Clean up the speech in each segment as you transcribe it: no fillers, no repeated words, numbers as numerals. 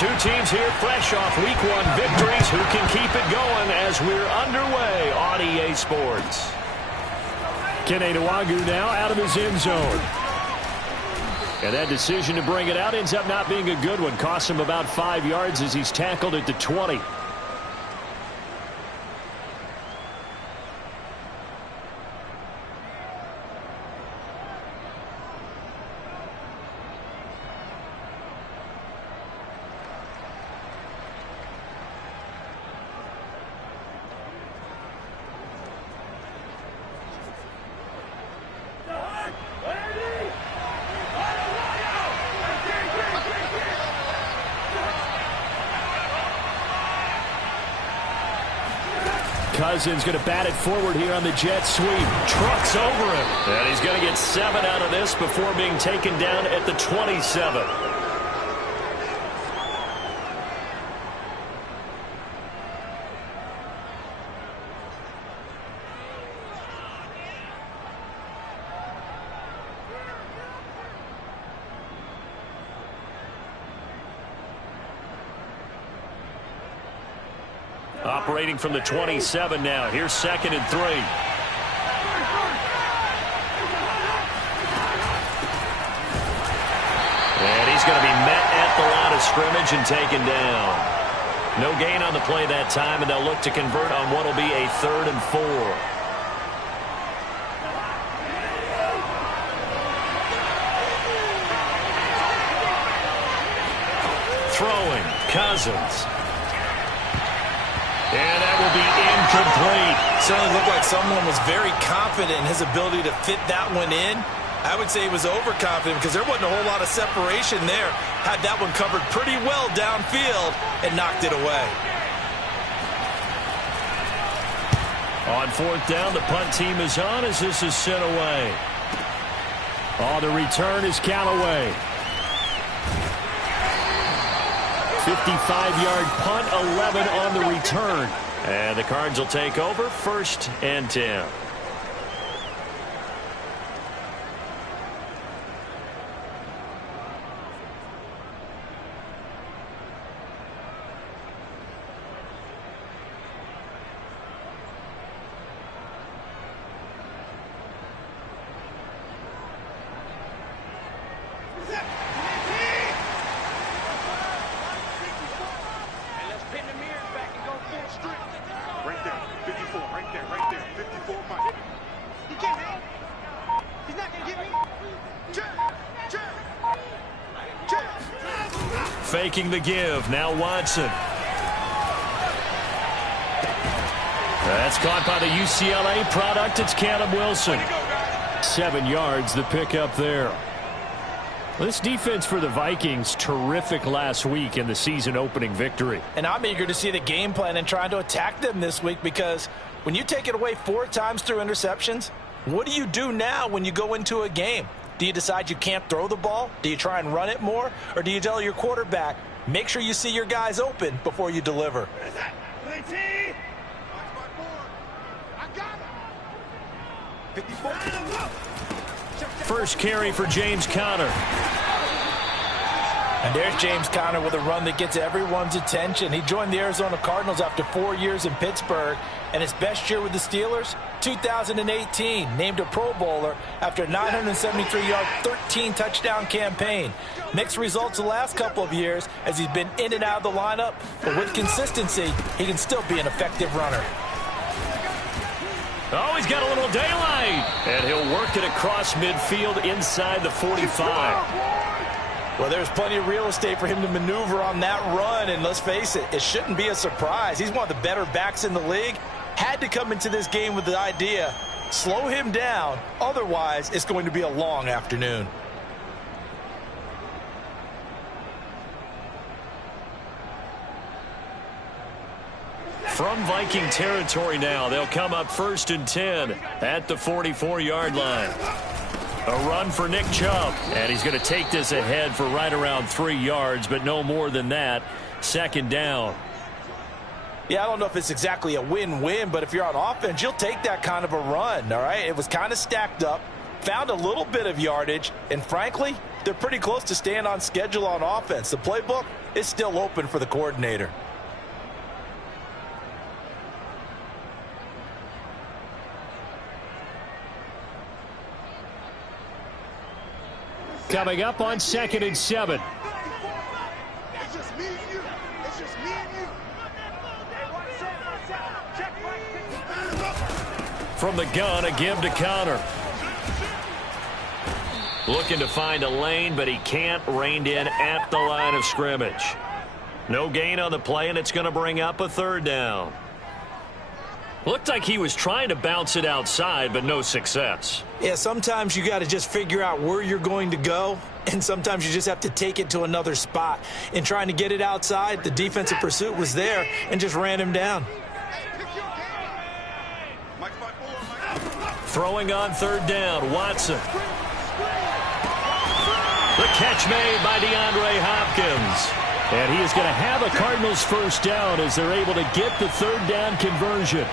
Two teams here fresh off Week 1 victories. Who can keep it going as we're underway on EA Sports? Kene Nwangwu now out of his end zone. And that decision to bring it out ends up not being a good one. Costs him about 5 yards as he's tackled at the 20. Cousins going to bat it forward here on the jet sweep. Trucks over him. And he's going to get 7 out of this before being taken down at the 27. Operating from the 27 now. Here's 2nd and 3. And he's going to be met at the line of scrimmage and taken down. No gain on the play that time, and they'll look to convert on what will be a 3rd and 4. Throwing, Cousins. And that will be incomplete. Certainly looked like someone was very confident in his ability to fit that one in. I would say he was overconfident because there wasn't a whole lot of separation there. Had that one covered pretty well downfield and knocked it away. On 4th down, the punt team is on as this is sent away. Oh, the return is Callaway. 55-yard punt, 11 on the return. And the Cards will take over 1st and 10. Faking the give. Now Watson. That's caught by the UCLA product. It's Callum Wilson. 7 yards, the pickup there. This defense for the Vikings, terrific last week in the season opening victory. And I'm eager to see the game plan and trying to attack them this week, because when you take it away 4 times through interceptions, what do you do now when you go into a game? Do you decide you can't throw the ball? Do you try and run it more? Or do you tell your quarterback, make sure you see your guys open before you deliver? First carry for James Conner. And there's James Conner with a run that gets everyone's attention. He joined the Arizona Cardinals after 4 years in Pittsburgh. And his best year with the Steelers, 2018, named a Pro Bowler after a 973-yard, 13-touchdown campaign. Mixed results the last couple of years as he's been in and out of the lineup. But with consistency, he can still be an effective runner. Oh, he's got a little daylight. And he'll work it across midfield inside the 45. Well, there's plenty of real estate for him to maneuver on that run, and let's face it, it shouldn't be a surprise. He's one of the better backs in the league. Had to come into this game with the idea, slow him down, otherwise it's going to be a long afternoon. From Viking territory now, they'll come up 1st and 10 at the 44-yard line. A run for Nick Chubb, and he's going to take this ahead for right around 3 yards, but no more than that. 2nd down. Yeah, I don't know if it's exactly a win-win, but if you're on offense, you'll take that kind of a run, all right? It was kind of stacked up. found a little bit of yardage, and frankly, they're pretty close to staying on schedule on offense. The playbook is still open for the coordinator. Coming up on 2nd and 7. It's just me and you. It's just me and you. From the gun, a give to Connor. Looking to find a lane, but he can't. Reined in at the line of scrimmage. No gain on the play, and it's going to bring up a 3rd down. Looked like he was trying to bounce it outside, but no success. Yeah, sometimes you got to just figure out where you're going to go, and sometimes you just have to take it to another spot. In trying to get it outside, the defensive pursuit was there and just ran him down. Throwing on 3rd down, Watson. The catch made by DeAndre Hopkins. And he is going to have a Cardinals 1st down as they're able to get the 3rd down conversion.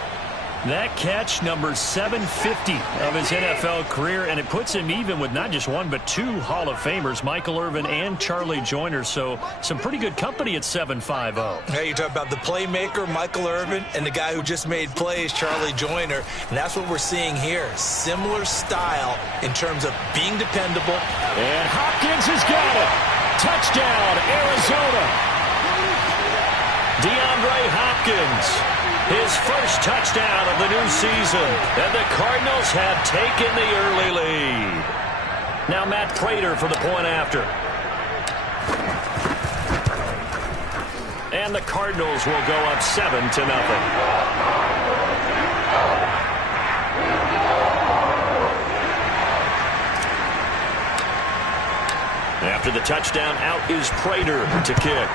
That catch, number 750 of his NFL career, and it puts him even with not just one but 2 Hall of Famers, Michael Irvin and Charlie Joyner. So some pretty good company at 750. Hey, you talk about the playmaker, Michael Irvin, and the guy who just made plays, Charlie Joyner. And that's what we're seeing here. Similar style in terms of being dependable. And Hopkins has got it. Touchdown, Arizona. DeAndre Hopkins. His first touchdown of the new season. And the Cardinals have taken the early lead. Now Matt Prater for the point after. And the Cardinals will go up 7-0. After the touchdown, out is Prater to kick.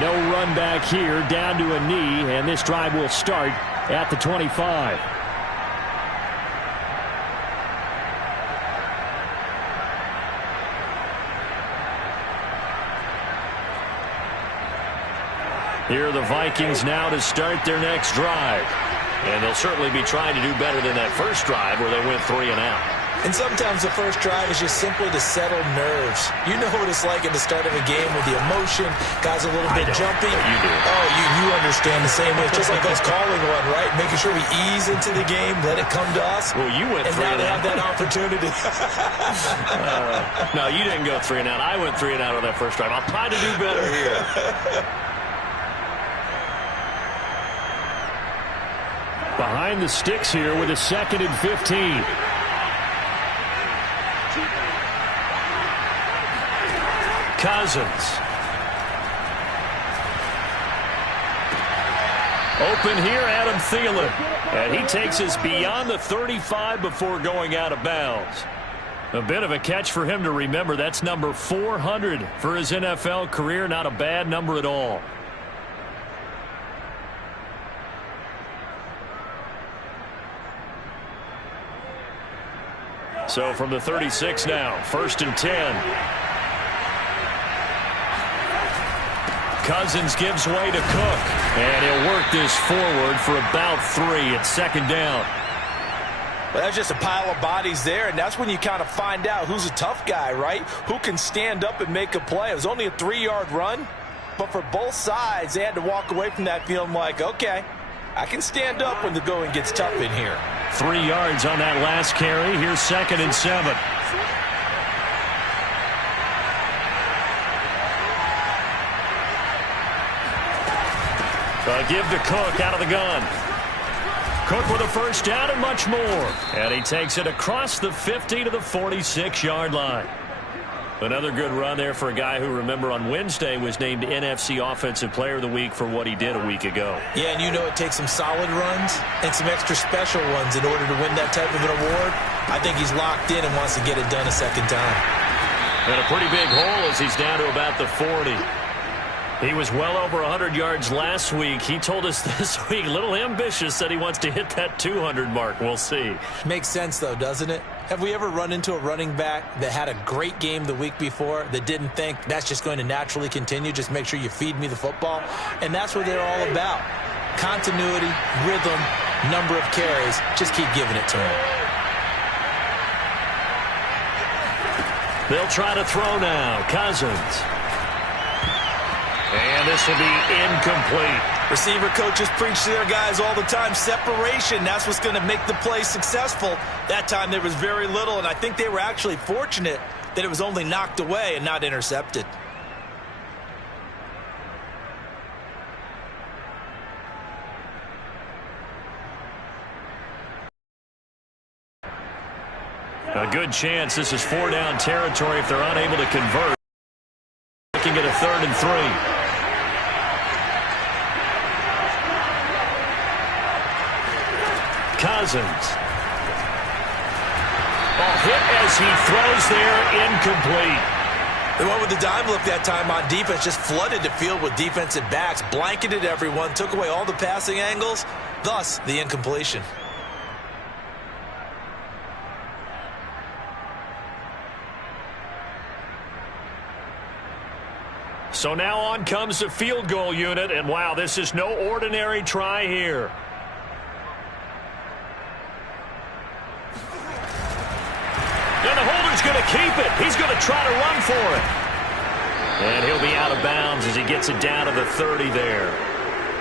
No run back here, down to a knee, and this drive will start at the 25. Here are the Vikings now to start their next drive. And they'll certainly be trying to do better than that first drive where they went 3 and out. And sometimes the first drive is just simply to settle nerves. You know what it's like at the start of a game with the emotion, guys a little bit jumpy. You do. Oh, you understand the same way. It's just like us calling one, right? Making sure we ease into the game, let it come to us. Well, you went 3 and out. And now they have that opportunity. No, you didn't go 3 and out. I went 3 and out on that first drive. I'll try to do better here. Behind the sticks here with a 2nd and 15. Cousins. Open here, Adam Thielen. And he takes us beyond the 35 before going out of bounds. A bit of a catch for him to remember. That's number 400 for his NFL career. Not a bad number at all. So from the 36 now, 1st and 10. Cousins gives way to Cook. And he'll work this forward for about 3 at 2nd down. Well, that's just a pile of bodies there, and that's when you kind of find out who's a tough guy, right? Who can stand up and make a play. It was only a 3-yard run, but for both sides, they had to walk away from that feeling like, okay, I can stand up when the going gets tough in here. 3 yards on that last carry. Here's 2nd and 7. Give to Cook out of the gun. Cook with a first down and much more. And he takes it across the 50 to the 46-yard line. Another good run there for a guy who, remember, on Wednesday was named NFC Offensive Player of the Week for what he did a week ago. Yeah, and you know it takes some solid runs and some extra special ones in order to win that type of an award. I think he's locked in and wants to get it done a second time. And a pretty big hole as he's down to about the 40. He was well over 100 yards last week. He told us this week, a little ambitious, that he wants to hit that 200 mark. We'll see. Makes sense, though, doesn't it? Have we ever run into a running back that had a great game the week before that didn't think that's just going to naturally continue? Just make sure you feed me the football. And that's what they're all about. Continuity, rhythm, number of carries. Just keep giving it to him. They'll try to throw now. Cousins. And this will be incomplete. Receiver coaches preach to their guys all the time. Separation, that's what's going to make the play successful. That time there was very little, and I think they were actually fortunate that it was only knocked away and not intercepted. A good chance this is 4-down territory if they're unable to convert. Making it a 3rd and 3. Cousins. Ball hit as he throws there, incomplete. They went with the dime look that time on defense, just flooded the field with defensive backs, blanketed everyone, took away all the passing angles, thus the incompletion. So now on comes the field goal unit, and wow, this is no ordinary try here. And the holder's going to keep it. He's going to try to run for it. And he'll be out of bounds as he gets it down to the 30 there.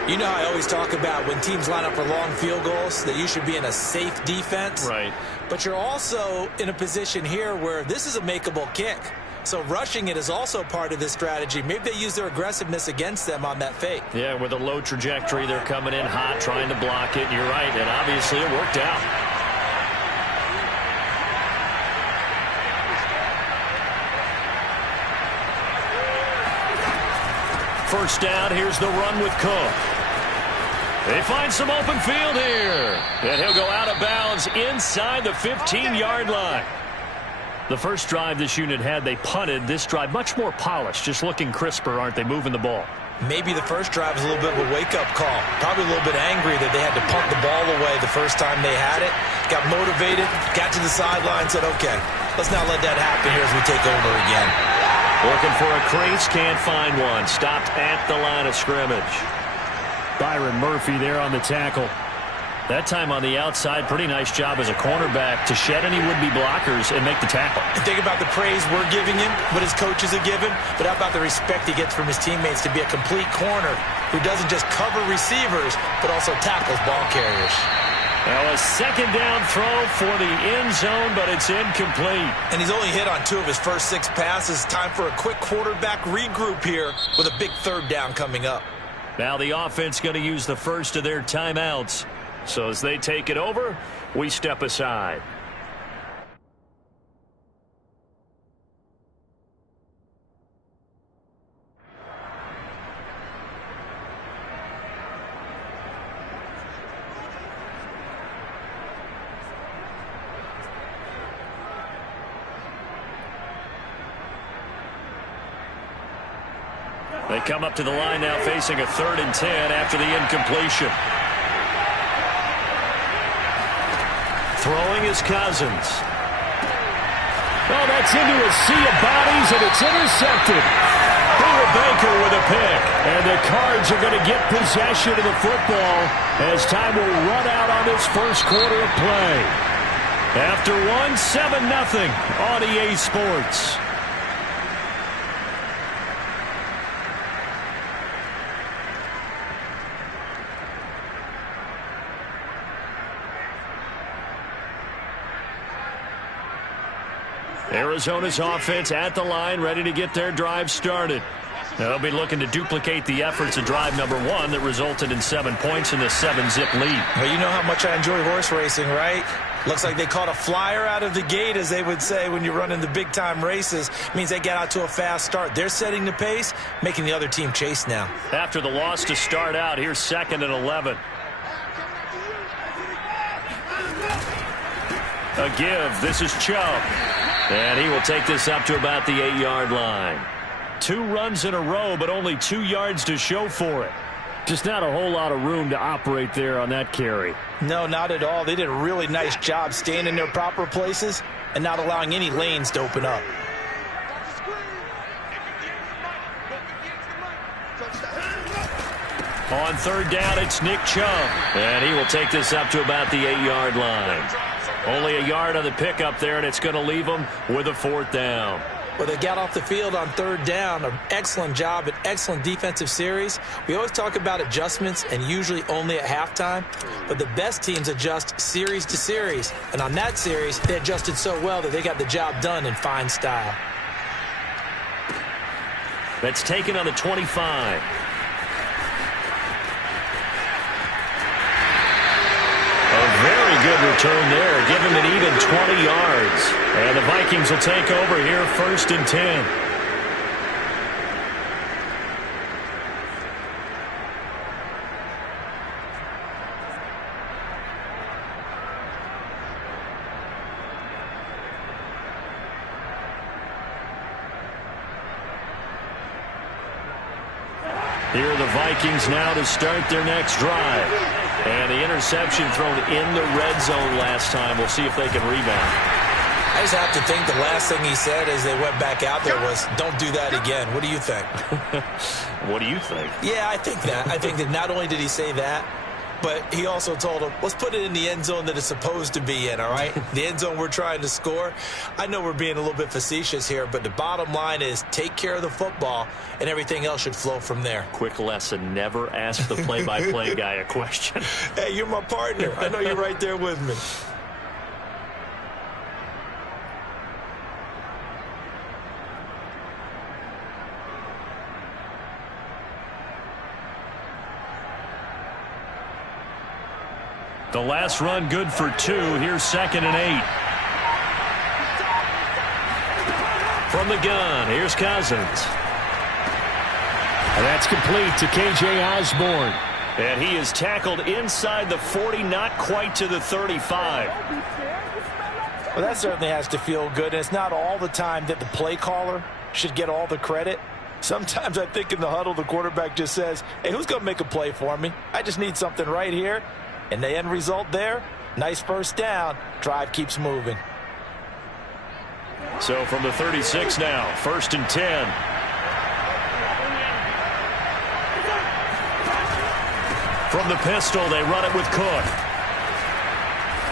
You know how I always talk about when teams line up for long field goals that you should be in a safe defense? Right. But you're also in a position here where this is a makeable kick. So rushing it is also part of this strategy. Maybe they use their aggressiveness against them on that fake. Yeah, with a low trajectory, they're coming in hot, trying to block it. And you're right, and obviously it worked out. First down, here's the run with Cook. They find some open field here. And he'll go out of bounds inside the 15-yard line. The first drive this unit had, they punted. This drive, much more polished, just looking crisper, aren't they, moving the ball? Maybe the first drive was a little bit of a wake-up call. Probably a little bit angry that they had to punt the ball away the first time they had it. Got motivated, got to the sideline, said, okay, let's not let that happen here as we take over again. Looking for a crease, can't find one. Stopped at the line of scrimmage. Byron Murphy there on the tackle. That time on the outside, pretty nice job as a cornerback to shed any would-be blockers and make the tackle. And think about the praise we're giving him, what his coaches have given, but how about the respect he gets from his teammates to be a complete corner who doesn't just cover receivers, but also tackles ball carriers. Now a second down throw for the end zone, but it's incomplete. And he's only hit on 2 of his first 6 passes. Time for a quick quarterback regroup here with a big 3rd down coming up. Now the offense going to use the first of their timeouts. So as they take it over, we step aside. They come up to the line now facing a 3rd and 10 after the incompletion. Throwing is Cousins. Oh, that's into a sea of bodies, and it's intercepted. Peter Baker with a pick. And the Cards are going to get possession of the football as time will run out on this first quarter of play. After 7-0 on EA Sports. Arizona's offense at the line, ready to get their drive started. They'll be looking to duplicate the efforts of drive number 1 that resulted in 7 points in the 7-zip lead. Well, you know how much I enjoy horse racing, right? Looks like they caught a flyer out of the gate, as they would say when you're running the big-time races. It means they get out to a fast start. They're setting the pace, making the other team chase now. After the loss to start out, here's 2nd and 11. A give. This is Chubb. And he will take this up to about the 8-yard line. 2 runs in a row, but only 2 yards to show for it. Just not a whole lot of room to operate there on that carry. No, not at all. They did a really nice job staying in their proper places and not allowing any lanes to open up. On third down, it's Nick Chubb. And he will take this up to about the 8-yard line. Only a yard on the pickup there, and it's going to leave him with a 4th down. Well, they got off the field on third down. An excellent job, an excellent defensive series. We always talk about adjustments, and usually only at halftime. But the best teams adjust series to series. And on that series, they adjusted so well that they got the job done in fine style. That's taken on the 25. A very good return there. Give him an even 20 yards. And the Vikings will take over here, 1st and 10. Here are the Vikings now to start their next drive. And the interception thrown in the red zone last time. We'll see if they can rebound. I just have to think the last thing he said as they went back out there was, don't do that again. What do you think? What do you think? Yeah, I think that. I think that not only did he say that, but he also told him, let's put it in the end zone that it's supposed to be in, all right? The end zone we're trying to score. I know we're being a little bit facetious here, but the bottom line is take care of the football, and everything else should flow from there. Quick lesson, never ask the play-by-play guy a question. Hey, you're my partner. I know you're right there with me. The last run good for 2. Here's 2nd and 8. From the gun, here's Cousins. And that's complete to K.J. Osborne. And he is tackled inside the 40, not quite to the 35. Well, that certainly has to feel good. And it's not all the time that the play caller should get all the credit. Sometimes I think in the huddle, the quarterback just says, hey, who's going to make a play for me? I just need something right here. And the end result there, nice 1st down. Drive keeps moving. So from the 36 now, 1st and 10. From the pistol, they run it with Cook.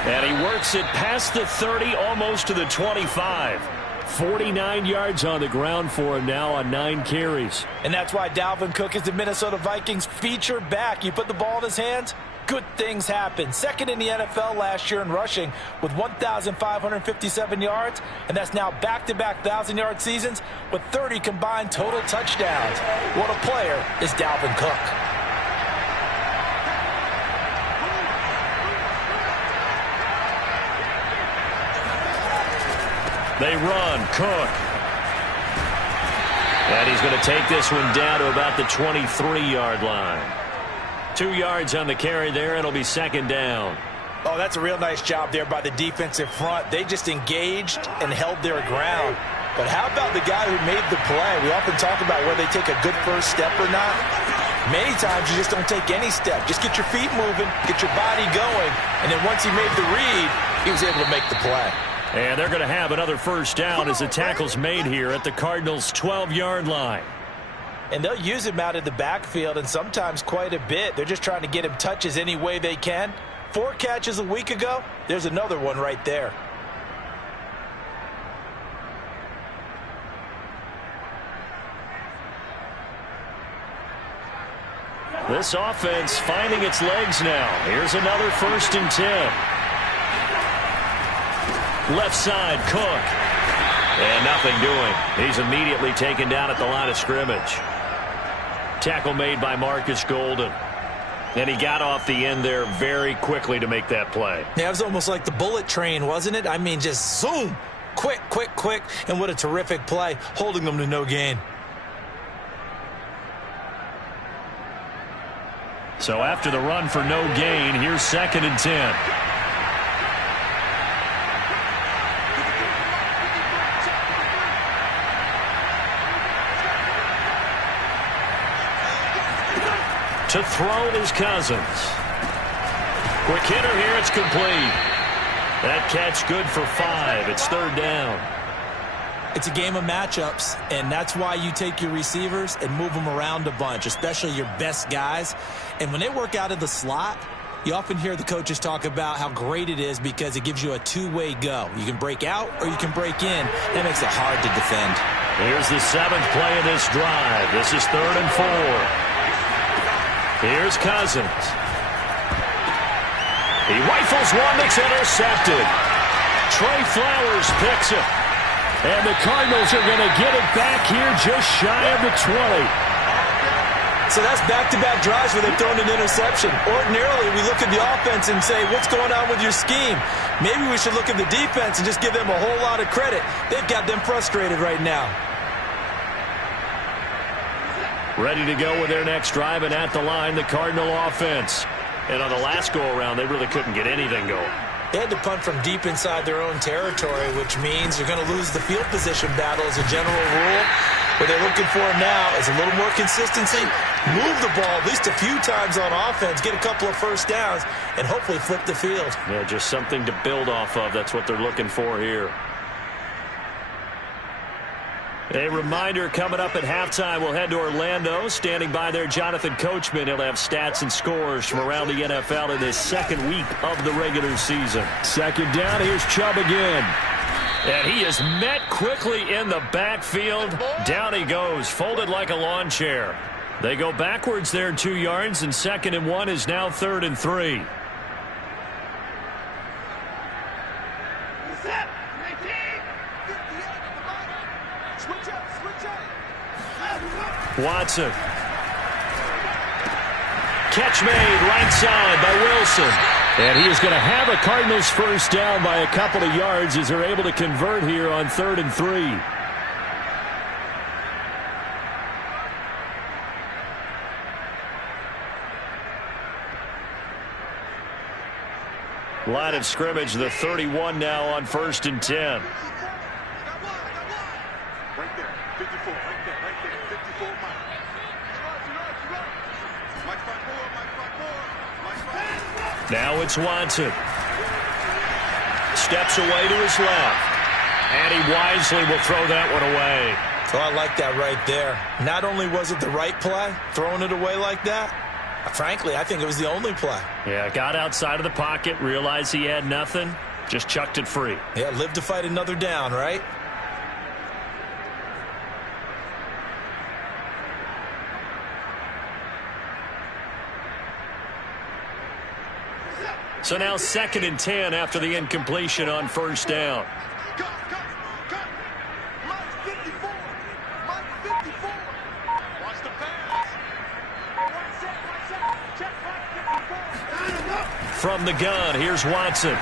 And he works it past the 30, almost to the 25. 49 yards on the ground for him now on 9 carries. And that's why Dalvin Cook is the Minnesota Vikings feature back. You put the ball in his hands, good things happen. 2nd in the NFL last year in rushing with 1,557 yards, and that's now back-to-back 1,000-yard seasons with 30 combined total touchdowns. What a player is Dalvin Cook. They run, Cook. And he's going to take this one down to about the 23-yard line. 2 yards on the carry there. It'll be 2nd down. Oh, that's a real nice job there by the defensive front. They just engaged and held their ground. But how about the guy who made the play? We often talk about whether they take a good first step or not. Many times you just don't take any step. Just get your feet moving, get your body going, and then once he made the read, he was able to make the play. And they're going to have another 1st down as the tackle's made here at the Cardinals' 12-yard line. And they'll use him out of the backfield, and sometimes quite a bit. They're just trying to get him touches any way they can. 4 catches a week ago. There's another one right there. This offense finding its legs now. Here's another 1st and 10. Left side, Cook. And nothing doing. He's immediately taken down at the line of scrimmage. Tackle made by Marcus Golden. And he got off the end there very quickly to make that play. Yeah, it was almost like the bullet train, wasn't it? I mean, just zoom. Quick, quick, quick. And what a terrific play, holding them to no gain. So after the run for no gain, here's 2nd and 10. To throw is Cousins. Quick hitter here, it's complete. That catch good for 5. It's 3rd down. It's a game of matchups, and that's why you take your receivers and move them around a bunch, especially your best guys. And when they work out of the slot, you often hear the coaches talk about how great it is because it gives you a two-way go. You can break out or you can break in. That makes it hard to defend. Here's the 7th play of this drive. This is 3rd and 4. Here's Cousins. He rifles one that's intercepted. Trey Flowers picks it. And the Cardinals are going to get it back here just shy of the 20. So that's back-to-back drives where they've thrown an interception. Ordinarily, we look at the offense and say, what's going on with your scheme? Maybe we should look at the defense and just give them a whole lot of credit. They've got them frustrated right now. Ready to go with their next drive, and at the line, the Cardinal offense. And on the last go-around, they really couldn't get anything going. They had to punt from deep inside their own territory, which means you're going to lose the field position battle as a general rule. What they're looking for now is a little more consistency, move the ball at least a few times on offense, get a couple of first downs, and hopefully flip the field. Yeah, just something to build off of. That's what they're looking for here. A reminder, coming up at halftime, we'll head to Orlando. Standing by there, Jonathan Coachman. He'll have stats and scores from around the NFL in this second week of the regular season. 2nd down, here's Chubb again. And he is met quickly in the backfield. Down he goes, folded like a lawn chair. They go backwards there 2 yards, and 2nd and 1 is now 3rd and 3. Watson. Catch made right side by Wilson. And he is going to have a Cardinals first down by a couple of yards as they're able to convert here on 3rd and 3. Line of scrimmage, the 31 now on 1st and 10. Now it's Watson. Steps away to his left. And he wisely will throw that one away. Oh, I like that right there. Not only was it the right play, throwing it away like that, frankly, I think it was the only play. Yeah, got outside of the pocket, realized he had nothing, just chucked it free. Yeah, live to fight another down, right? So now 2nd and 10 after the incompletion on 1st down. From the gun, here's Watson.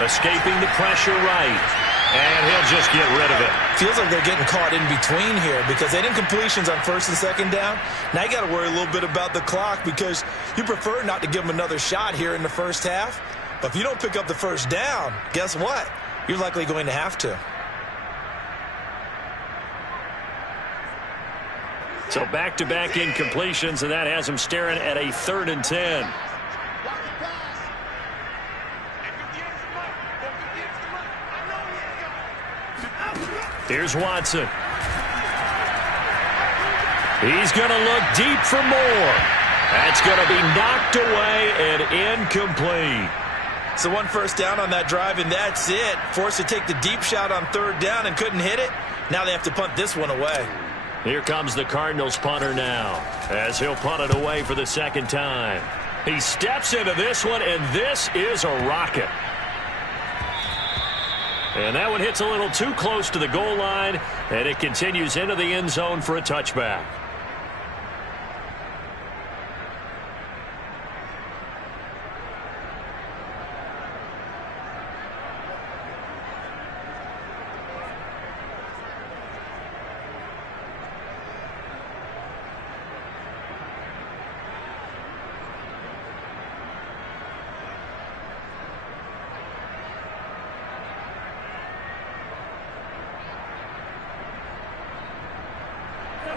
Escaping the pressure right. And he'll just get rid of it. Feels like they're getting caught in between here because they didn't incompletions on 1st and 2nd down. Now you got to worry a little bit about the clock because you prefer not to give them another shot here in the first half. But if you don't pick up the first down, guess what? You're likely going to have to. So back-to-back incompletions, and that has them staring at a 3rd and 10. Here's Watson. He's going to look deep for more. That's going to be knocked away and incomplete. So 1 first down on that drive, and that's it. Forced to take the deep shot on 3rd down and couldn't hit it. Now they have to punt this one away. Here comes the Cardinals punter now as he'll punt it away for the 2nd time. He steps into this one, and this is a rocket. And that one hits a little too close to the goal line, and it continues into the end zone for a touchback.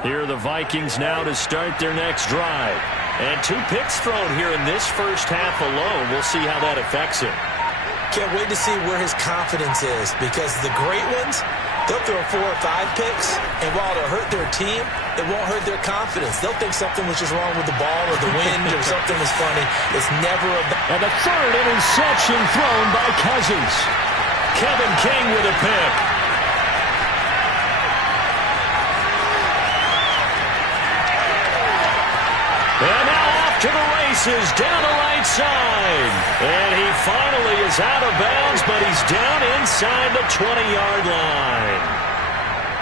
Here are the Vikings now to start their next drive. And 2 picks thrown here in this first half alone. We'll see how that affects him. Can't wait to see where his confidence is because the great ones, They'll throw 4 or 5 picks, and while it'll hurt their team, it won't hurt their confidence. They'll think something was just wrong with the ball or the wind or something was funny. It's never about... And the third interception thrown by Cousins. Kevin King with a pick. And now off to the races, down the right side. And he finally is out of bounds, but he's down inside the 20-yard line.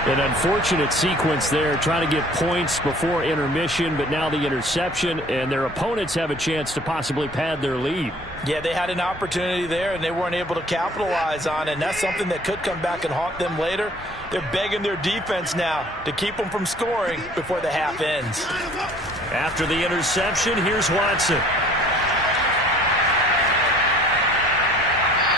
An unfortunate sequence there, trying to get points before intermission, but now the interception, and their opponents have a chance to possibly pad their lead. Yeah, they had an opportunity there, and they weren't able to capitalize on it, and that's something that could come back and haunt them later. They're begging their defense now to keep them from scoring before the half ends. After the interception, here's Watson.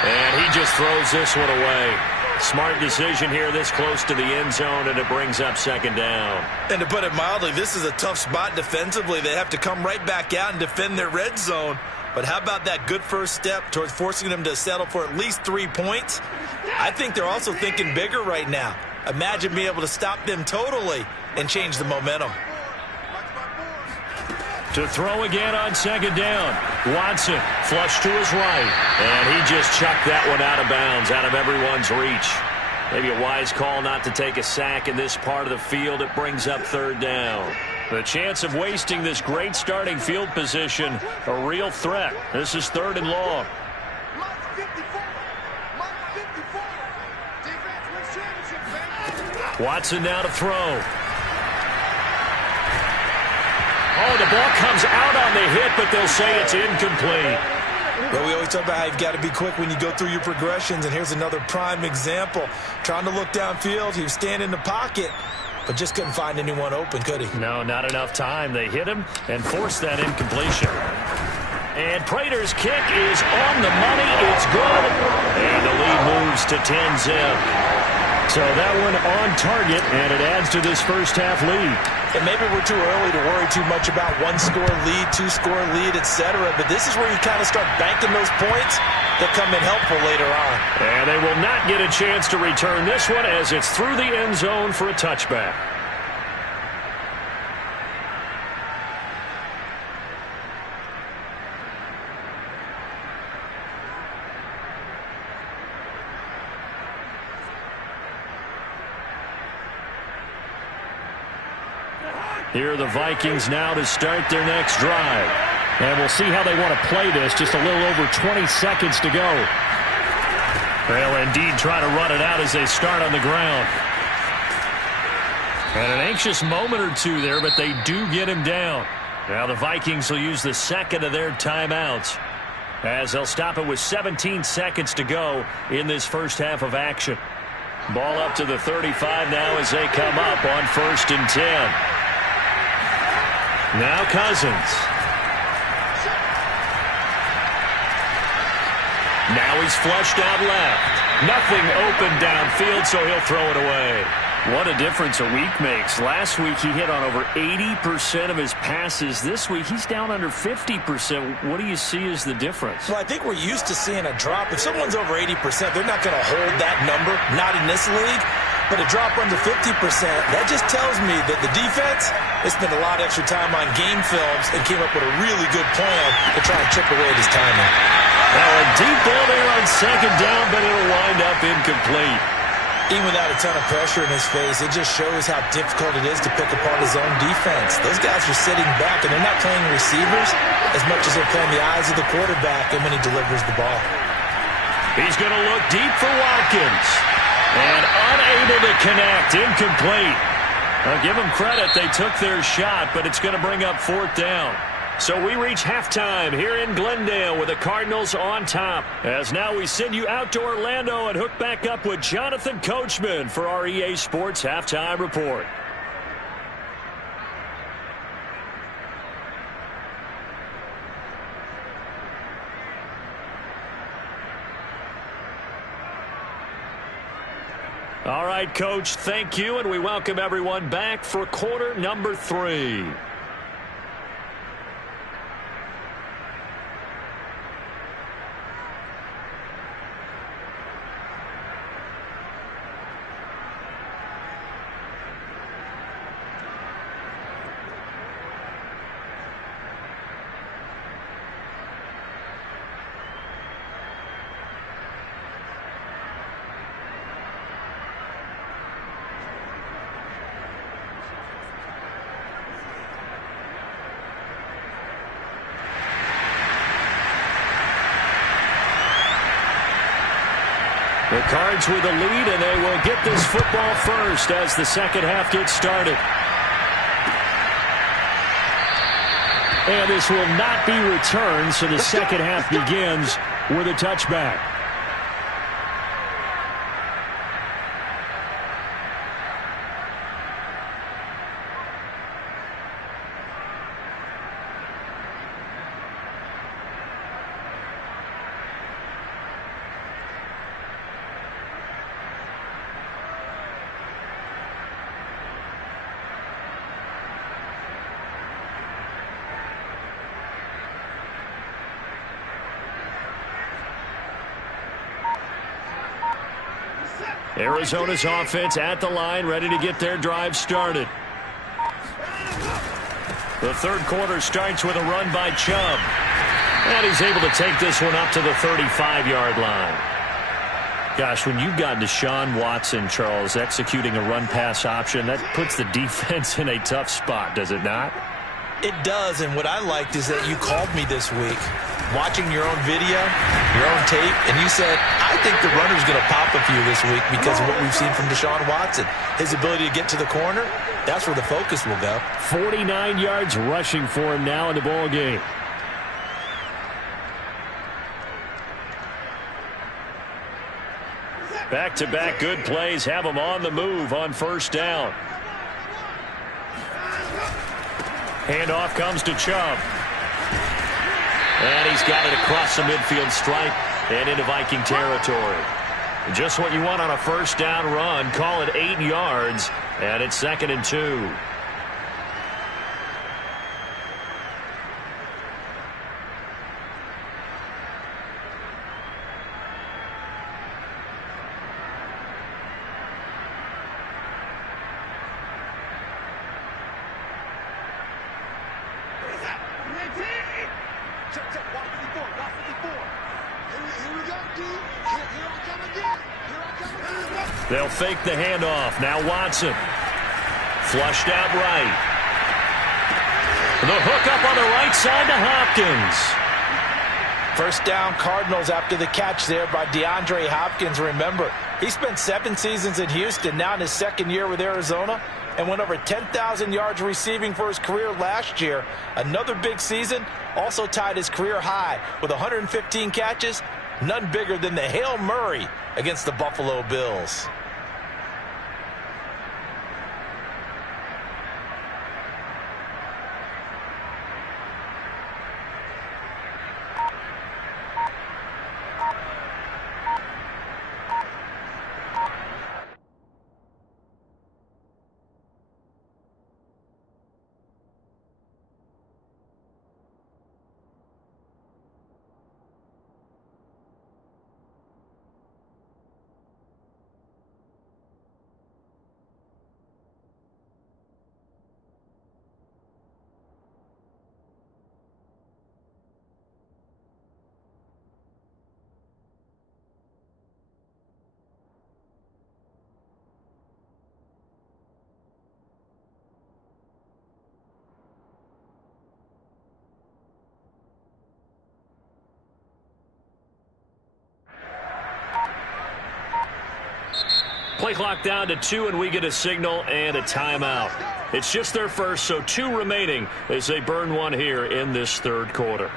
And he just throws this one away. Smart decision here this close to the end zone, and it brings up second down. And to put it mildly, this is a tough spot defensively. They have to come right back out and defend their red zone. But how about that good first step towards forcing them to settle for at least 3 points? I think they're also thinking bigger right now. Imagine being able to stop them totally and change the momentum. To throw again on second down. Watson flush to his right. And he just chucked that one out of bounds, out of everyone's reach. Maybe a wise call not to take a sack in this part of the field. It brings up third down. The chance of wasting this great starting field position, a real threat. This is third and long. Watson now to throw. Oh, the ball comes out on the hit, but they'll say it's incomplete. Well, we always talk about how you've got to be quick when you go through your progressions, and here's another prime example. Trying to look downfield, he was standing in the pocket, but just couldn't find anyone open, could he? No, not enough time. They hit him and forced that incompletion. And Prater's kick is on the money. It's good. And the lead moves to 10-zip. So that one on target, and it adds to this first half lead. And maybe we're too early to worry too much about 1-score lead, 2-score lead, etc. But this is where you kind of start banking those points that come in helpful later on. And they will not get a chance to return this one as it's through the end zone for a touchback. Here are the Vikings now to start their next drive. And we'll see how they want to play this. Just a little over 20 seconds to go. They'll indeed try to run it out as they start on the ground. And an anxious moment or two there, but they do get him down. Now the Vikings will use the second of their timeouts, as they'll stop it with 17 seconds to go in this first half of action. Ball up to the 35 now as they come up on 1st and 10. Now Cousins. Now he's flushed out left. Nothing open downfield, so he'll throw it away. What a difference a week makes. Last week he hit on over 80% of his passes. This week he's down under 50%. What do you see as the difference? Well, I think we're used to seeing a drop. If someone's over 80%, they're not going to hold that number, not in this league. But a drop under 50%, that just tells me that the defense has spent a lot of extra time on game films and came up with a really good plan to try and chip away at his timing. Now a deep ball there on second down, but it'll wind up incomplete. Even without a ton of pressure in his face, it just shows how difficult it is to pick apart his own defense. Those guys are sitting back, and they're not playing receivers as much as they're playing the eyes of the quarterback and when he delivers the ball. He's going to look deep for Watkins. And unable to connect, incomplete. I'll give them credit, they took their shot, but it's going to bring up 4th down. So we reach halftime here in Glendale with the Cardinals on top. As now we send you out to Orlando and hook back up with Jonathan Coachman for our EA Sports Halftime Report. All right, Coach, thank you, and we welcome everyone back for quarter number 3. The Cards with a lead, and they will get this football first as the second half gets started. And this will not be returned, so the second half begins with a touchback. Arizona's offense at the line, ready to get their drive started. The third quarter starts with a run by Chubb. And he's able to take this one up to the 35-yard line. Gosh, when you've got Deshaun Watson, Charles, executing a run-pass option, that puts the defense in a tough spot, does it not? It does, and what I liked is that you called me this week, watching your own video, your own tape, and you said, I think the runner's going to pop a few this week because of what we've seen from Deshaun Watson. His ability to get to the corner, that's where the focus will go. 49 yards rushing for him now in the ball game. Back-to-back good plays have him on the move on first down. Handoff comes to Chubb. And he's got it across the midfield stripe and into Viking territory. Just what you want on a first down run. Call it 8 yards, and it's 2nd and 2. They'll fake the handoff. Now Watson. Flushed out right. The hook up on the right side to Hopkins. First down Cardinals after the catch there by DeAndre Hopkins. Remember, he spent 7 seasons in Houston, now in his second year with Arizona, and went over 10,000 yards receiving for his career last year. Another big season, also tied his career high with 115 catches, none bigger than the Hail Murray against the Buffalo Bills. Play clock down to 2, and we get a signal and a timeout. It's just their first, so 2 remaining as they burn one here in this third quarter.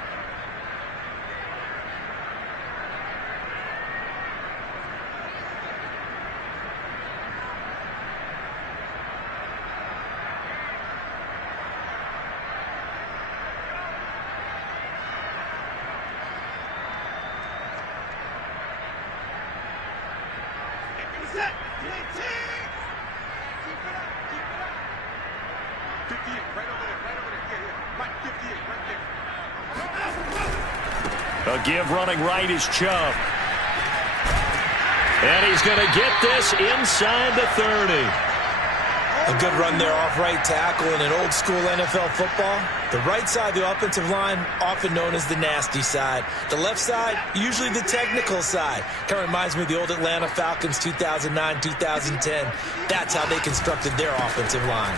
A give running right is Chubb. And he's going to get this inside the 30. A good run there off right tackle in an old school NFL football. The right side of the offensive line, often known as the nasty side. The left side, usually the technical side. Kind of reminds me of the old Atlanta Falcons 2009-2010. That's how they constructed their offensive line.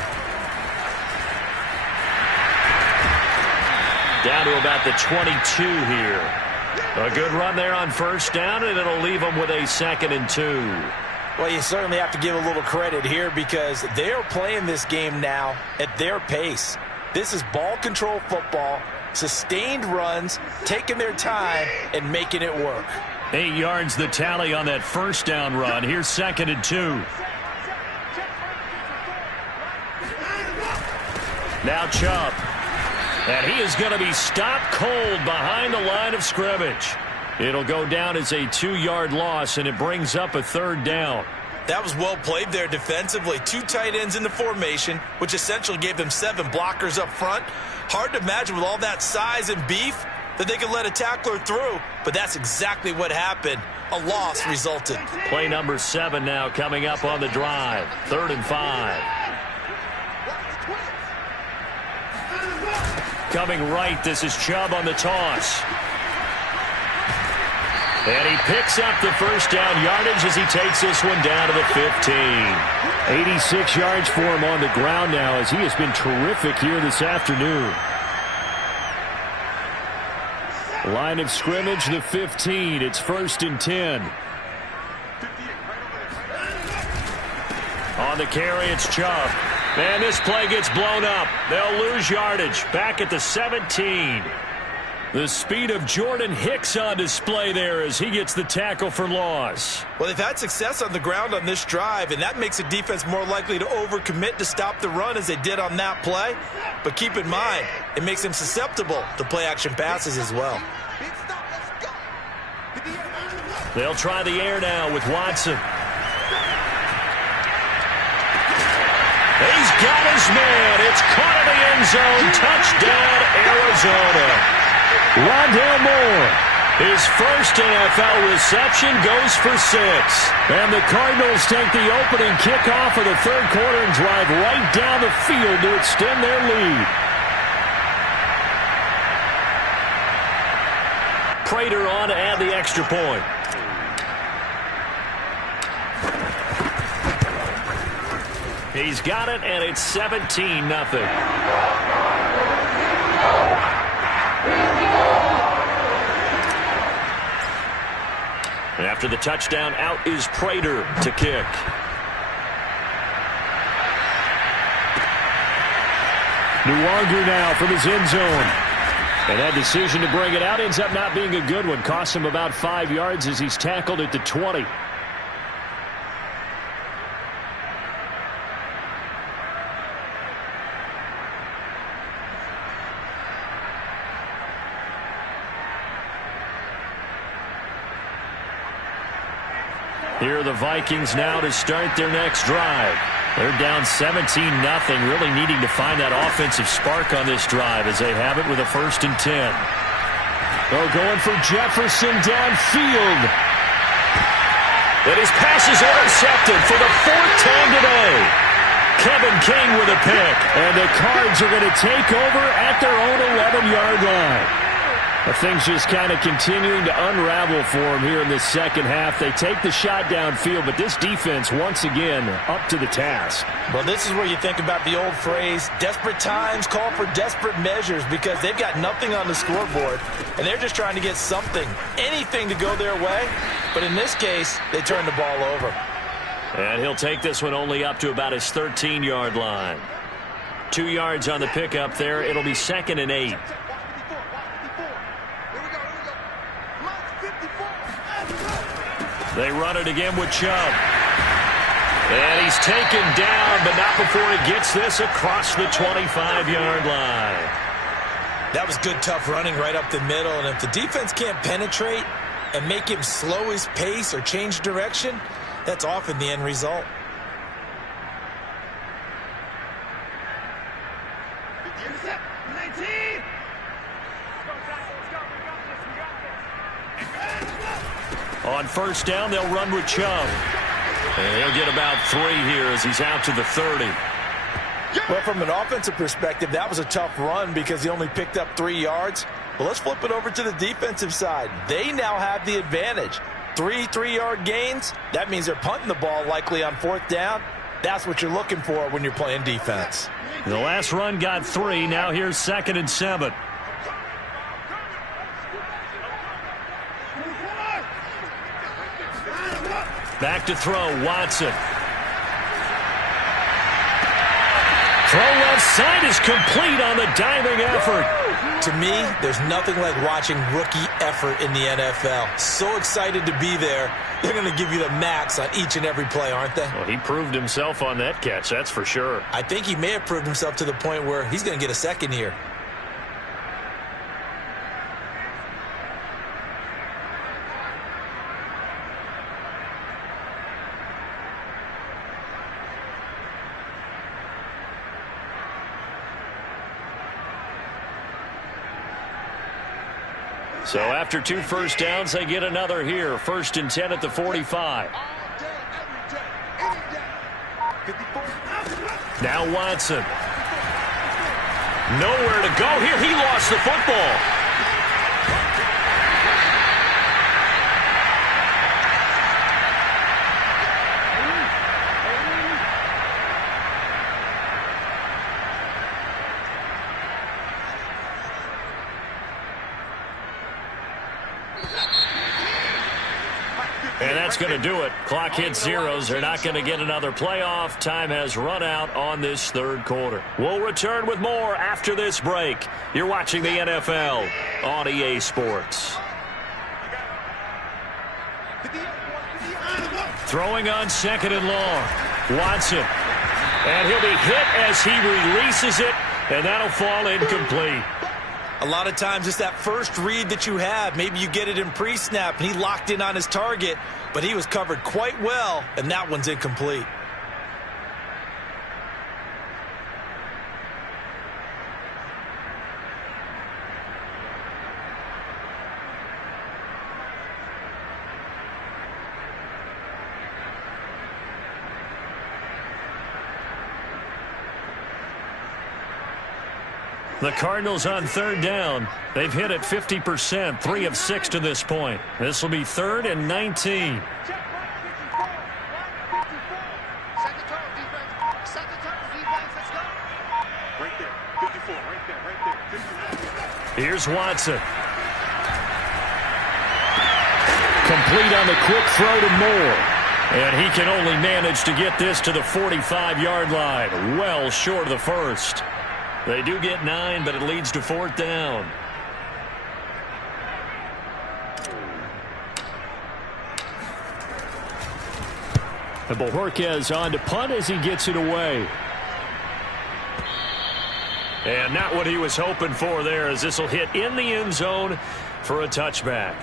Down to about the 22 here. A good run there on first down, and it'll leave them with a 2nd and 2. Well, you certainly have to give a little credit here because they're playing this game now at their pace. This is ball control football, sustained runs, taking their time, and making it work. 8 yards the tally on that first down run. Here's 2nd and 2. Now Chubb. And he is going to be stopped cold behind the line of scrimmage. It'll go down as a 2-yard loss, and it brings up a 3rd down. That was well played there defensively. 2 tight ends in the formation, which essentially gave them 7 blockers up front. Hard to imagine with all that size and beef that they could let a tackler through, but that's exactly what happened. A loss resulted. Play number 7 now coming up on the drive. 3rd and 5. Coming right, this is Chubb on the toss. And he picks up the first down yardage as he takes this one down to the 15. 86 yards for him on the ground now as he has been terrific here this afternoon. Line of scrimmage, the 15. It's 1st and 10. On the carry, it's Chubb. And this play gets blown up. They'll lose yardage. Back at the 17. The speed of Jordan Hicks on display there as he gets the tackle for loss. Well, they've had success on the ground on this drive, and that makes the defense more likely to overcommit to stop the run as they did on that play. But keep in mind, it makes them susceptible to play-action passes as well. They'll try the air now with Watson. He's got his man. It's caught in the end zone. Touchdown, Arizona. Rondale Moore, his first NFL reception, goes for 6. And the Cardinals take the opening kickoff of the 3rd quarter and drive right down the field to extend their lead. Prater on to add the extra point. He's got it, and it's 17-0. After the touchdown, out is Prater to kick. Nwangu now from his end zone. And that decision to bring it out ends up not being a good one. Costs him about 5 yards as he's tackled at the 20. Here are the Vikings now to start their next drive. They're down 17-0, really needing to find that offensive spark on this drive as they have it with a 1st and 10. They're going for Jefferson downfield. And his pass is intercepted for the 4th time today. Kevin King with a pick. And the Cards are going to take over at their own 11-yard line. Things just kind of continuing to unravel for them here in the second half. They take the shot downfield, but this defense, once again, up to the task. Well, this is where you think about the old phrase, desperate times call for desperate measures, because they've got nothing on the scoreboard, and they're just trying to get something, anything to go their way. But in this case, they turn the ball over. And he'll take this one only up to about his 13-yard line. 2 yards on the pickup there. It'll be 2nd and 8. They run it again with Chubb. And he's taken down, but not before he gets this across the 25-yard line. That was good, tough running right up the middle. And if the defense can't penetrate and make him slow his pace or change direction, that's often the end result. On first down, they'll run with Chubb. And he'll get about 3 here as he's out to the 30. Well, from an offensive perspective, that was a tough run because he only picked up 3 yards. Well, let's flip it over to the defensive side. They now have the advantage. 3 3-yard gains. That means they're punting the ball likely on 4th down. That's what you're looking for when you're playing defense. The last run got 3. Now here's 2nd and 7. Back to throw, Watson. Throw left side is complete on the diving effort. To me, there's nothing like watching rookie effort in the NFL. So excited to be there. They're going to give you the max on each and every play, aren't they? Well, he proved himself on that catch, that's for sure. I think he may have proved himself to the point where he's going to get a second here. So after 2 first downs, they get another here. 1st and 10 at the 45. Now Watson. Nowhere to go here. He lost the football. And that's going to do it. Clock hits zeros. They're not going to get another playoff. Time has run out on this 3rd quarter. We'll return with more after this break. You're watching the NFL on EA Sports. Throwing on 2nd and long. Watson. And he'll be hit as he releases it, and that'll fall incomplete. A lot of times it's that first read that you have. Maybe you get it in pre-snap, and he locked in on his target, but he was covered quite well, and that one's incomplete. The Cardinals on 3rd down. They've hit it 50%, 3 of 6 to this point. This will be 3rd and 19. Here's Watson. Complete on the quick throw to Moore. And he can only manage to get this to the 45-yard line. Well short of the first. They do get 9, but it leads to 4th down. And Bojorquez on to punt as he gets it away. And not what he was hoping for there, as this will hit in the end zone for a touchback.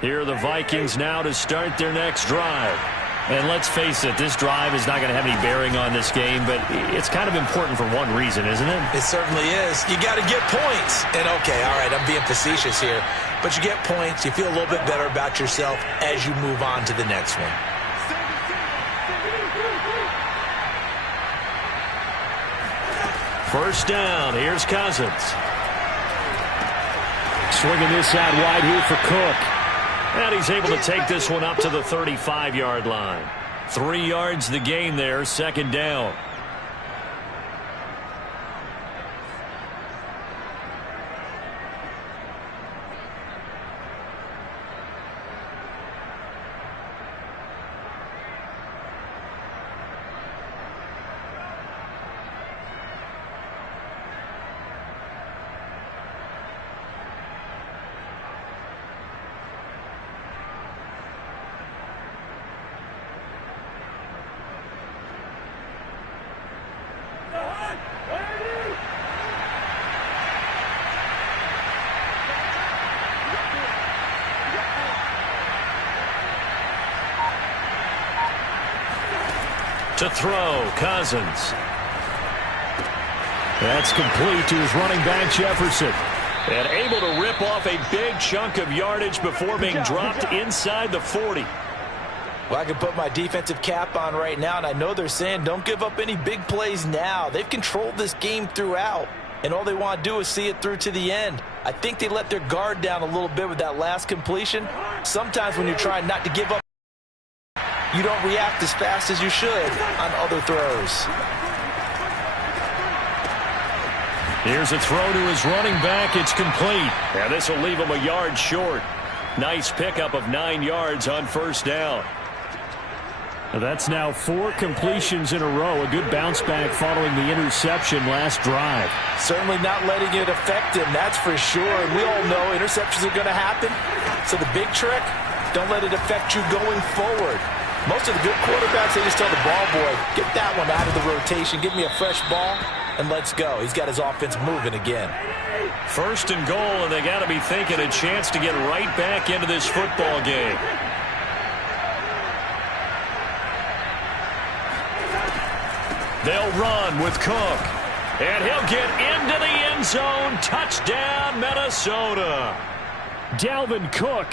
Here are the Vikings now to start their next drive. And let's face it, this drive is not going to have any bearing on this game, but it's kind of important for one reason, isn't it? It certainly is. You got to get points. And, okay, all right, I'm being facetious here. But you get points, you feel a little bit better about yourself as you move on to the next one. First down, here's Cousins. Swinging this out wide here for Cook. And he's able to take this one up to the 35-yard line. 3 yards the gain there, 2nd down. To throw, Cousins. That's complete to his running back, Jefferson. And able to rip off a big chunk of yardage before being dropped inside the 40. Well, I can put my defensive cap on right now, and I know they're saying don't give up any big plays now. They've controlled this game throughout, and all they want to do is see it through to the end. I think they let their guard down a little bit with that last completion. Sometimes when you're trying not to give up, you don't react as fast as you should on other throws. Here's a throw to his running back. It's complete. And this will leave him a yard short. Nice pickup of 9 yards on first down. That's now 4 completions in a row. A good bounce back following the interception last drive. Certainly not letting it affect him, that's for sure. And we all know interceptions are going to happen. So the big trick, don't let it affect you going forward. Most of the good quarterbacks, they just tell the ball boy, get that one out of the rotation, give me a fresh ball, and let's go. He's got his offense moving again. First and goal, and they got to be thinking a chance to get right back into this football game. They'll run with Cook. And he'll get into the end zone. Touchdown, Minnesota. Dalvin Cook,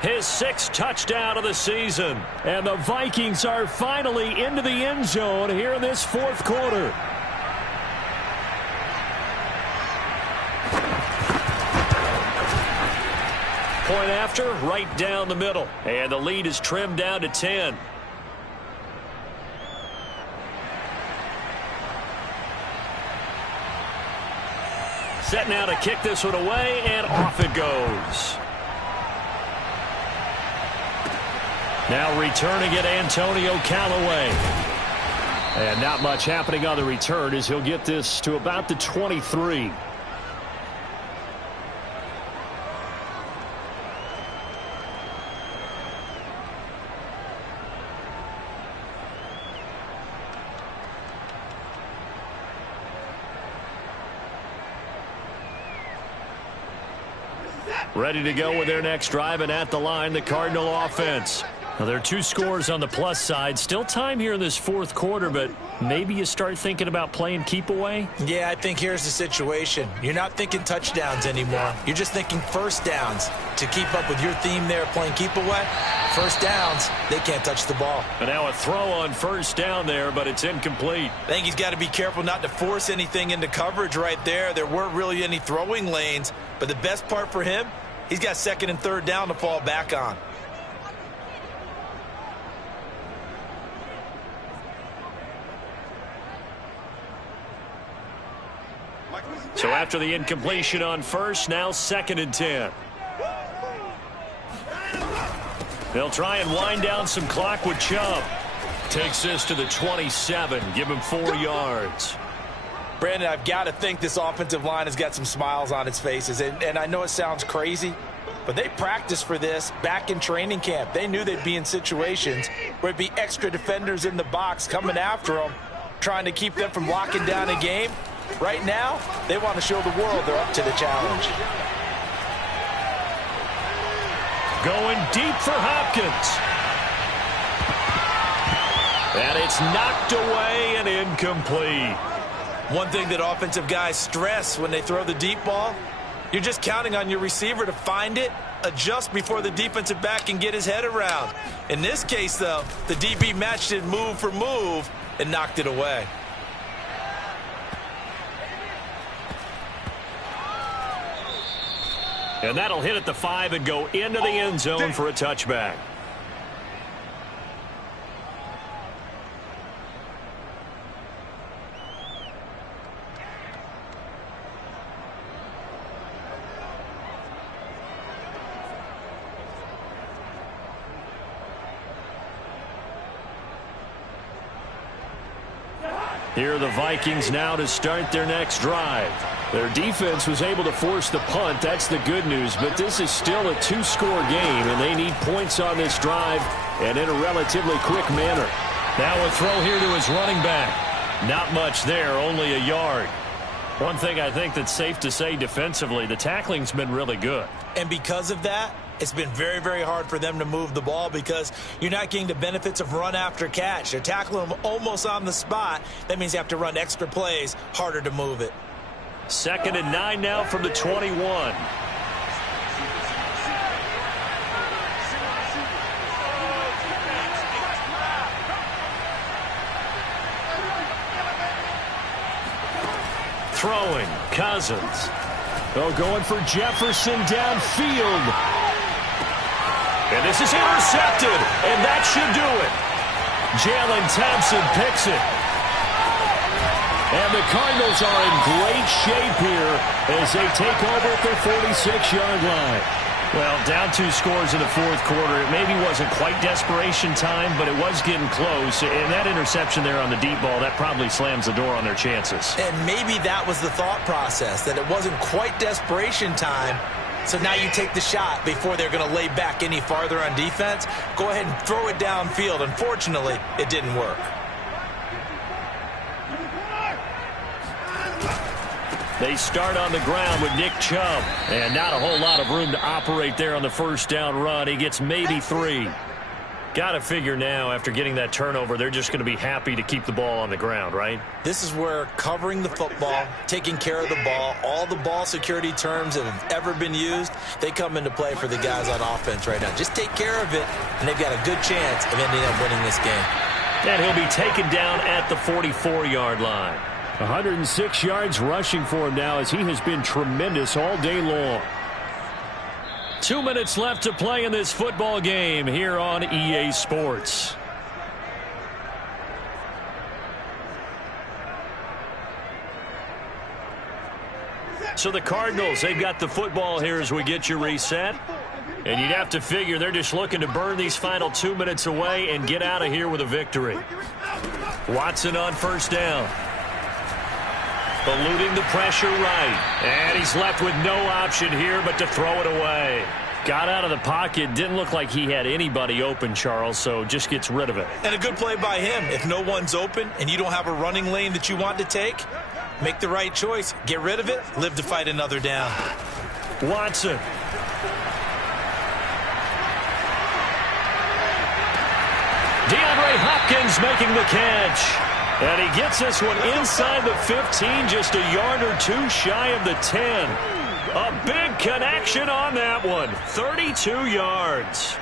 his 6th touchdown of the season. And the Vikings are finally into the end zone here in this 4th quarter. Point after, right down the middle. And the lead is trimmed down to 10. Set now to kick this one away, and off it goes. Now returning it, Antonio Callaway. And not much happening on the return as he'll get this to about the 23. Ready to go with their next drive, and at the line, the Cardinal offense. Now, there are 2 scores on the plus side. Still time here in this 4th quarter, but maybe you start thinking about playing keep away? Yeah, I think here's the situation. You're not thinking touchdowns anymore. You're just thinking first downs. To keep up with your theme there, playing keep away, first downs, they can't touch the ball. And now a throw on first down there, but it's incomplete. I think he's got to be careful not to force anything into coverage right there. There weren't really any throwing lanes, but the best part for him, he's got 2nd and 3rd down to fall back on. So after the incompletion on first, now 2nd and 10. They'll try and wind down some clock with Chubb. Takes this to the 27. Give him 4 yards. Brandon, I've got to think this offensive line has got some smiles on its faces. And I know it sounds crazy, but they practiced for this back in training camp. They knew they'd be in situations where it'd be extra defenders in the box coming after them, trying to keep them from locking down a game. Right now, they want to show the world they're up to the challenge. Going deep for Hopkins. And it's knocked away and incomplete. One thing that offensive guys stress when they throw the deep ball, you're just counting on your receiver to find it, adjust before the defensive back can get his head around. In this case, though, the DB matched it move for move and knocked it away. And that'll hit at the 5 and go into the end zone for a touchback. Here are the Vikings now to start their next drive. Their defense was able to force the punt. That's the good news. But this is still a 2-score game, and they need points on this drive and in a relatively quick manner. Now a throw here to his running back. Not much there, only a yard. One thing I think that's safe to say defensively, the tackling's been really good. And because of that, it's been very, very hard for them to move the ball because you're not getting the benefits of run after catch. They're tackling them almost on the spot. That means you have to run extra plays, harder to move it. 2nd and 9 now from the 21. Throwing, Cousins. Oh, going for Jefferson downfield. And this is intercepted, and that should do it. Jalen Thompson picks it. And the Cardinals are in great shape here as they take over at their 46-yard line. Well, down 2 scores in the fourth quarter. It maybe wasn't quite desperation time, but it was getting close. And that interception there on the deep ball, that probably slams the door on their chances. And maybe that was the thought process, that it wasn't quite desperation time. So now you take the shot before they're going to lay back any farther on defense. Go ahead and throw it downfield. Unfortunately, it didn't work. They start on the ground with Nick Chubb. And not a whole lot of room to operate there on the first down run. He gets maybe 3. Got to figure now, after getting that turnover, they're just going to be happy to keep the ball on the ground, right? This is where covering the football, taking care of the ball, all the ball security terms that have ever been used, they come into play for the guys on offense right now. Just take care of it, and they've got a good chance of ending up winning this game. And he'll be taken down at the 44-yard line. 106 yards rushing for him now, as he has been tremendous all day long. 2 minutes left to play in this football game here on EA Sports. So the Cardinals, they've got the football here as we get you reset. And you'd have to figure they're just looking to burn these final 2 minutes away and get out of here with a victory. Watson on first down. Eluding the pressure right. And he's left with no option here but to throw it away. Got out of the pocket. Didn't look like he had anybody open, Charles, so just gets rid of it. And a good play by him. If no one's open and you don't have a running lane that you want to take, make the right choice. Get rid of it. Live to fight another down. Watson. DeAndre Hopkins making the catch. And he gets this one inside the 15, just a yard or 2 shy of the 10. A big connection on that one. 32 yards.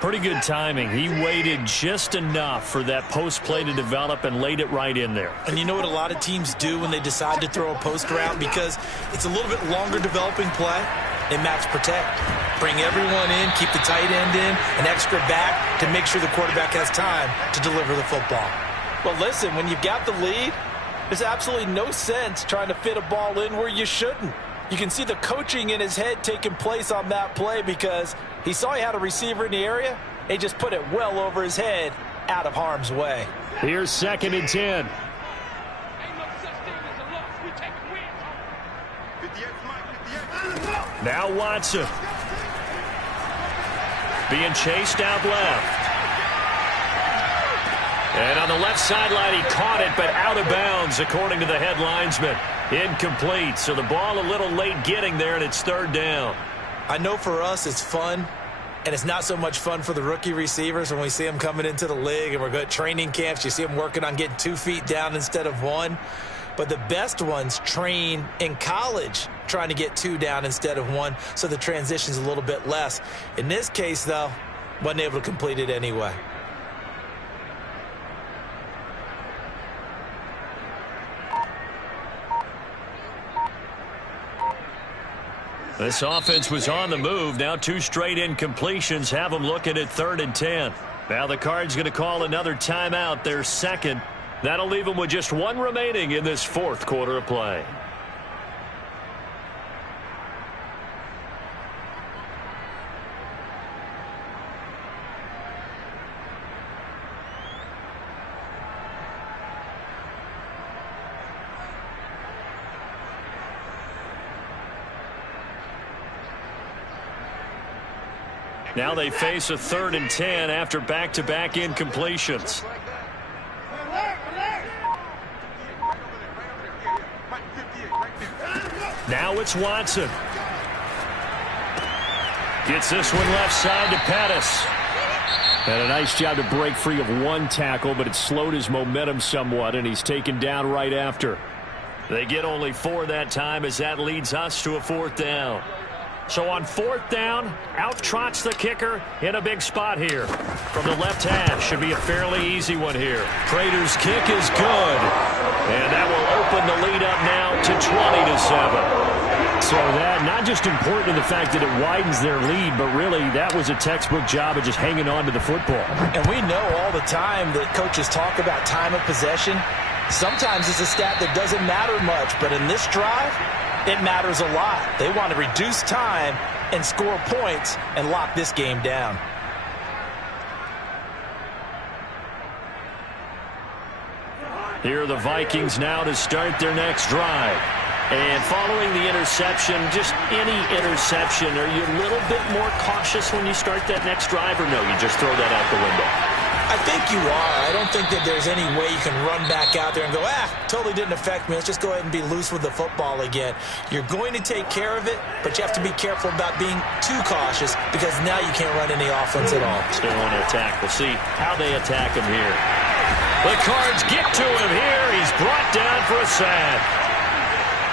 Pretty good timing. He waited just enough for that post play to develop and laid it right in there. And you know what a lot of teams do when they decide to throw a post route? Because it's a little bit longer developing play. They max protect. Bring everyone in, keep the tight end in, an extra back to make sure the quarterback has time to deliver the football. Well, listen, when you've got the lead, there's absolutely no sense trying to fit a ball in where you shouldn't. You can see the coaching in his head taking place on that play because he saw he had a receiver in the area. He just put it well over his head, out of harm's way. Here's 2nd and 10. Now Watson. Being chased out left. And on the left sideline, he caught it, but out of bounds, according to the head linesman. Incomplete, so the ball a little late getting there, and it's 3rd down. I know for us it's fun, and it's not so much fun for the rookie receivers when we see them coming into the league, and we're good at training camps. You see them working on getting 2 feet down instead of 1. But the best ones train in college trying to get 2 down instead of 1, so the transition's a little bit less. In this case, though, wasn't able to complete it anyway. This offense was on the move. Now 2 straight incompletions have them looking at 3rd and 10. Now the Cards going to call another timeout, their 2nd. That'll leave them with just 1 remaining in this 4th quarter of play. Now they face a 3rd and 10 after back-to-back incompletions. Now it's Watson. Gets this one left side to Pettis. And a nice job to break free of 1 tackle, but it slowed his momentum somewhat, and he's taken down right after. They get only 4 that time, as that leads us to a 4th down. So on 4th down, out trots the kicker in a big spot here. From the left hash, should be a fairly easy one here. Prater's kick is good. And that will open the lead up now to 20-7. So that not just important in the fact that it widens their lead, but really that was a textbook job of just hanging on to the football. And we know all the time that coaches talk about time of possession. Sometimes it's a stat that doesn't matter much, but in this drive, it matters a lot. They want to reduce time and score points and lock this game down. Here are the Vikings now to start their next drive. And following the interception, just any interception, are you a little bit more cautious when you start that next drive, or no, you just throw that out the window? I think you are. I don't think that there's any way you can run back out there and go, totally didn't affect me. Let's just go ahead and be loose with the football again. You're going to take care of it, but you have to be careful about being too cautious because now you can't run any offense at all. Still want to attack. We'll see how they attack him here. The Cards get to him here. He's brought down for a sack.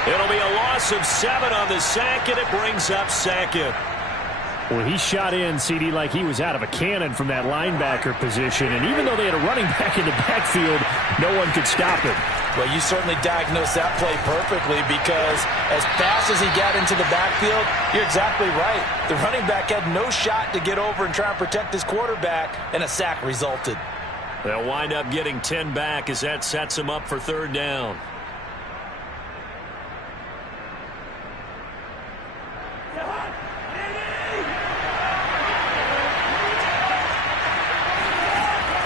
It'll be a loss of 7 on the sack, and it brings up second. Well, he shot in, CD, like he was out of a cannon from that linebacker position. And even though they had a running back in the backfield, no one could stop him. Well, you certainly diagnosed that play perfectly because as fast as he got into the backfield, you're exactly right. The running back had no shot to get over and try and protect his quarterback, and a sack resulted. They'll wind up getting 10 back as that sets them up for third down.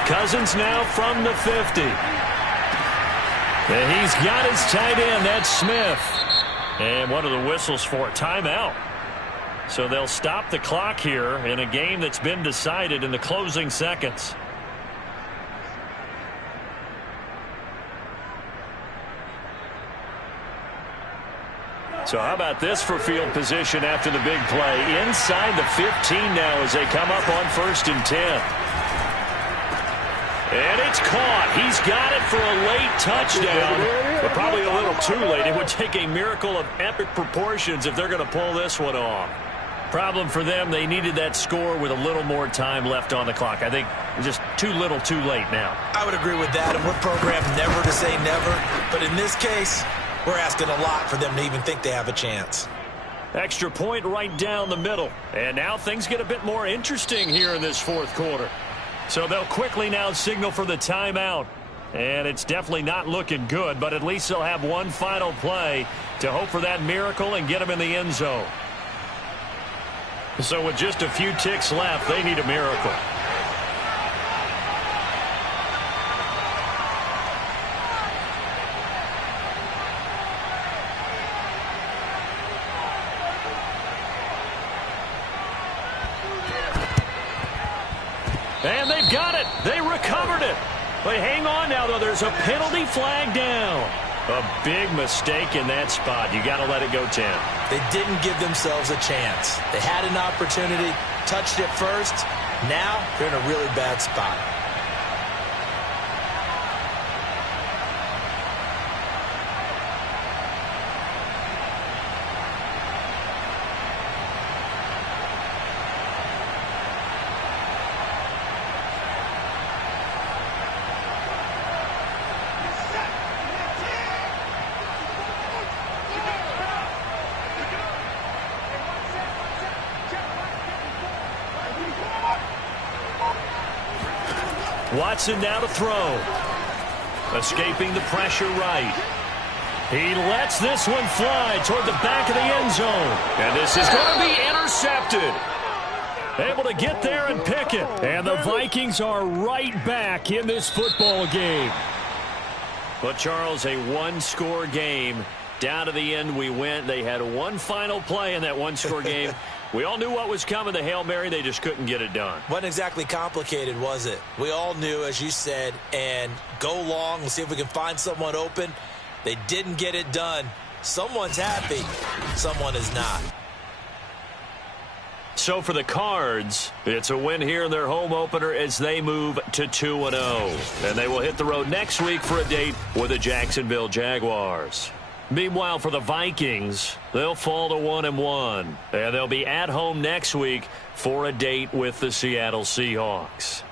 Cousins now from the 50. And he's got his tight end, that's Smith. And what are the whistles for? Timeout. So they'll stop the clock here in a game that's been decided in the closing seconds. So how about this for field position after the big play? Inside the 15 now as they come up on 1st and 10. And it's caught. He's got it for a late touchdown, but probably a little too late. It would take a miracle of epic proportions if they're going to pull this one off. Problem for them, they needed that score with a little more time left on the clock. I think just too little too late now. I would agree with that, and we're programmed never to say never. But in this case, we're asking a lot for them to even think they have a chance. Extra point right down the middle. And now things get a bit more interesting here in this fourth quarter. So they'll quickly now signal for the timeout. And it's definitely not looking good, but at least they'll have one final play to hope for that miracle and get them in the end zone. So with just a few ticks left, they need a miracle. And they've got it. They recovered it. They hang on now, though. There's a penalty flag down. A big mistake in that spot. You got to let it go 10. They didn't give themselves a chance. They had an opportunity, touched it first. Now they're in a really bad spot. Watson now to throw. Escaping the pressure right. He lets this one fly toward the back of the end zone. And this is going to be intercepted. Able to get there and pick it. And the Vikings are right back in this football game. But, Charles, a one-score game. Down to the end we went. They had one final play in that one-score game. We all knew what was coming, the Hail Mary. They just couldn't get it done. Wasn't exactly complicated, was it? We all knew, as you said, and go long and see if we can find someone open. They didn't get it done. Someone's happy. Someone is not. So for the Cards, it's a win here in their home opener as they move to 2-0. And they will hit the road next week for a date with the Jacksonville Jaguars. Meanwhile, for the Vikings, they'll fall to 1-1. And they'll be at home next week for a date with the Seattle Seahawks.